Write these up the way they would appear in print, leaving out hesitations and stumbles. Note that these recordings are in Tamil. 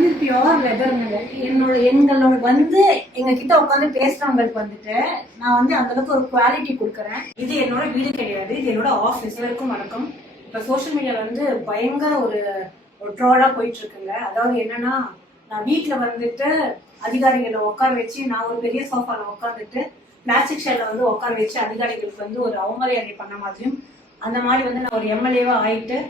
வந்து பியோர் லெதருங்க. எங்களோட வந்து எங்க கிட்ட உட்காந்து பேசுறவங்களுக்கு வந்துட்டு நான் வந்து அந்த அளவுக்கு ஒரு குவாலிட்டி கொடுக்குறேன். இது என்னோட வீடு கிடையாது, இது என்னோட ஆஃபீஸ். வரைக்கும் வணக்கம். இப்ப சோசியல் மீடியா வந்து பயங்கர ஒரு ட்ரோலா போயிட்டு இருக்குங்க. அதாவது என்னன்னா, நான் வீட்டுல வந்துட்டு அதிகாரிகளை உட்கார வச்சு, நான் ஒரு பெரிய சோஃபால உட்காந்துட்டு பிளாஸ்டிக் ஷேர்ல வந்து உட்கார வச்சு அதிகாரிகளுக்கு வந்து ஒரு அவமரியாதை பண்ண மாதிரியும், அந்த மாதிரி வந்து நான் ஒரு எம்எல்ஏவா ஆயிட்டு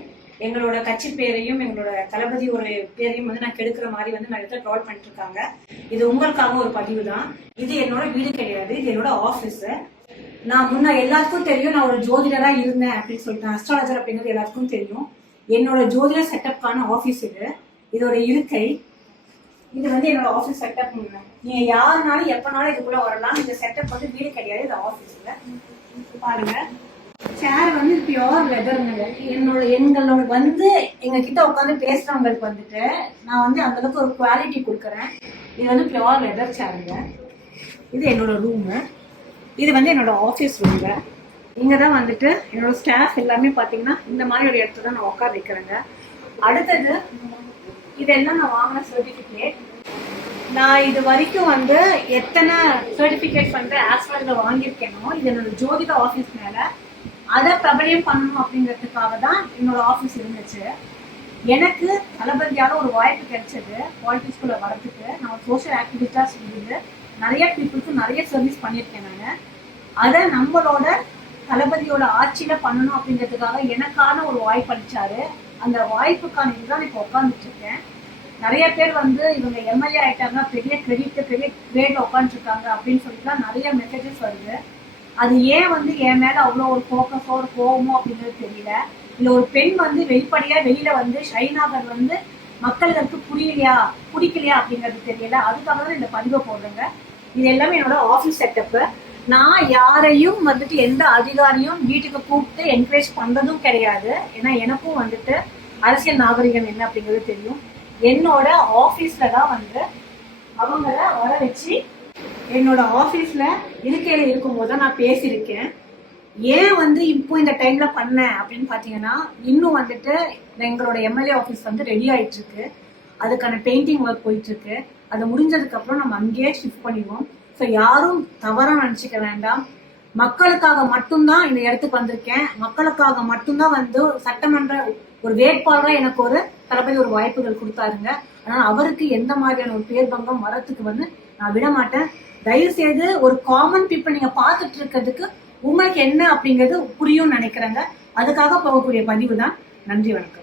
எங்களோட கட்சி பேரையும் எங்களோட தளபதி ஒரு பேரையும் வந்து நான் கெடுக்கிற மாதிரி வந்து நிறைய பேர் ட்ரோல் பண்ணிட்டு இருக்காங்க. இது உங்களுக்காக ஒரு பதிவு தான். இது என்னோட வீடு கிடையாது, இது என்னோட ஆபீஸ். நான் முன்ன எல்லாருக்கும் தெரியும் நான் ஒரு ஜோதிடரா இருந்தேன் அப்படின்னு சொல்லிட்டு, அஸ்ட்ராலஜர் அப்படிங்கிறது எல்லாருக்கும் தெரியும். என்னோட ஜோதிட செட்டப்கான ஆபீஸ் இது. இதோட இருக்கை இது வந்து என்னோட ஆபீஸ் செட்டப். நீங்க யாருனாலும் எப்பனாலும் இதுக்குள்ள வரலாம். இந்த செட்டப் வந்து வீடு கிடையாது, இது ஆபீஸ்ல. பாருங்க, சேர் வந்து பியோர் லெதருங்க. எங்களோட வந்து எங்க கிட்ட உட்காந்து பேசுறவங்களுக்கு வந்துட்டு நான் வந்து அந்த அளவுக்கு ஒரு குவாலிட்டி கொடுக்குறேன். இது வந்து பியோர் லெதர் சேருங்க. இது என்னோட ரூமு. இது வந்து என்னோட ஆஃபீஸ் ரூம்ங்க. இங்கதான் வந்துட்டு என்னோட ஸ்டாஃப் எல்லாமே பாத்தீங்கன்னா இந்த மாதிரி ஒரு இடத்துல தான் நான் உட்கார வைக்கிறேங்க. அடுத்தது இதெல்லாம் நான் வாங்கின சர்டிபிகேட். நான் இது வரைக்கும் வந்து எத்தனை சர்டிபிகேட் வந்து ஆஸ்ட்ராலஜில வாங்கியிருக்கேனோ, இது என்னோட ஜோதிட ஆஃபீஸ் மேல அதை பிரபலியம் பண்ணணும் அப்படிங்கிறதுக்காக தான் என்னோட ஆஃபீஸ் இருந்துச்சு. எனக்கு தளபதியால ஒரு வாய்ப்பு கிடைச்சது பாலிட்டிக்ஸ்குள்ள வரதுக்கு. நான் ஒரு சோஷியல் ஆக்டிவிஸ்டா இருந்து நிறைய பீப்புளுக்கு நிறைய சர்வீஸ் பண்ணியிருக்கேன். நான் அதை நம்மளோட தளபதியோட ஆட்சியில பண்ணணும் அப்படிங்கிறதுக்காக எனக்கான ஒரு வாய்ப்பு அளிச்சாரு. அந்த வாய்ப்புக்கான இதுதான் இப்போ உட்காந்துட்டு இருக்கேன். நிறைய பேர் வந்து இவங்க எம்எல்ஏ ஆயிட்டாங்க, பெரிய கிரெடிட் பெரிய கிரேட்ல உட்காந்துருக்காங்க அப்படின்னு சொல்லிட்டுலாம் நிறைய மெசேஜஸ் வருது. அது ஏன் வந்து என் மேல அவ்வளோ ஒரு ஃபோக்கஸோ ஒரு கோவமோ அப்படிங்கிறது தெரியல. இல்ல ஒரு பெண் வந்து வெளிப்படையா வெளியில வந்து ஷைனாகர் வந்து மக்களுக்கு பிடிக்கலையா அப்படிங்கிறது தெரியல. அதுக்காக தான் இந்த பதிவை போடுறேங்க. இது எல்லாமே என்னோட ஆஃபீஸ் செட்டப்பு. நான் யாரையும் வந்துட்டு எந்த அதிகாரியும் வீட்டுக்கு கூப்பிட்டு என்கரேஜ் பண்றதும் கிடையாது. ஏன்னா எனக்கும் வந்துட்டு அரசியல் நாகரிகம் என்ன அப்படிங்கிறது தெரியும். என்னோட ஆஃபீஸ்ல தான் வந்து அவங்கள வர வச்சு என்னோட ஆஃபீஸ்ல இருக்கையில இருக்கும்போது தான் நான் பேசியிருக்கேன். ஏன் வந்து இப்போ இந்த டைம்ல பண்ணேன் அப்படின்னு பாத்தீங்கன்னா, இன்னும் வந்துட்டு எங்களோட எம்எல்ஏ ஆஃபீஸ் வந்து ரெடி ஆயிட்டு இருக்கு. அதுக்கான பெயிண்டிங் ஒர்க் போயிட்டு இருக்கு. அது முடிஞ்சதுக்கு அப்புறம் நம்ம அங்கேயே ஷிஃப்ட் பண்ணிடுவோம். ஸோ யாரும் தவறா நினைச்சுக்க வேண்டாம். மக்களுக்காக மட்டும்தான் இந்த இடத்துக்கு வந்திருக்கேன். மக்களுக்காக மட்டும்தான் வந்து சட்டமன்ற ஒரு வேட்பாளராக எனக்கு ஒரு தளபதி ஒரு வாய்ப்புகள் கொடுத்தாருங்க. அதனால அவருக்கு எந்த மாதிரியான ஒரு பேர் பங்கம் வரத்துக்கு வந்து நான் விட மாட்டேன். தயவு செய்து ஒரு காமன் பீப்புள் நீங்க பார்த்துட்டு இருக்கிறதுக்கு உங்களுக்கு என்ன அப்படிங்கிறது புரியும் நினைக்கிறேங்க. அதுக்காக போகக்கூடிய பதிவு தான். நன்றி, வணக்கம்.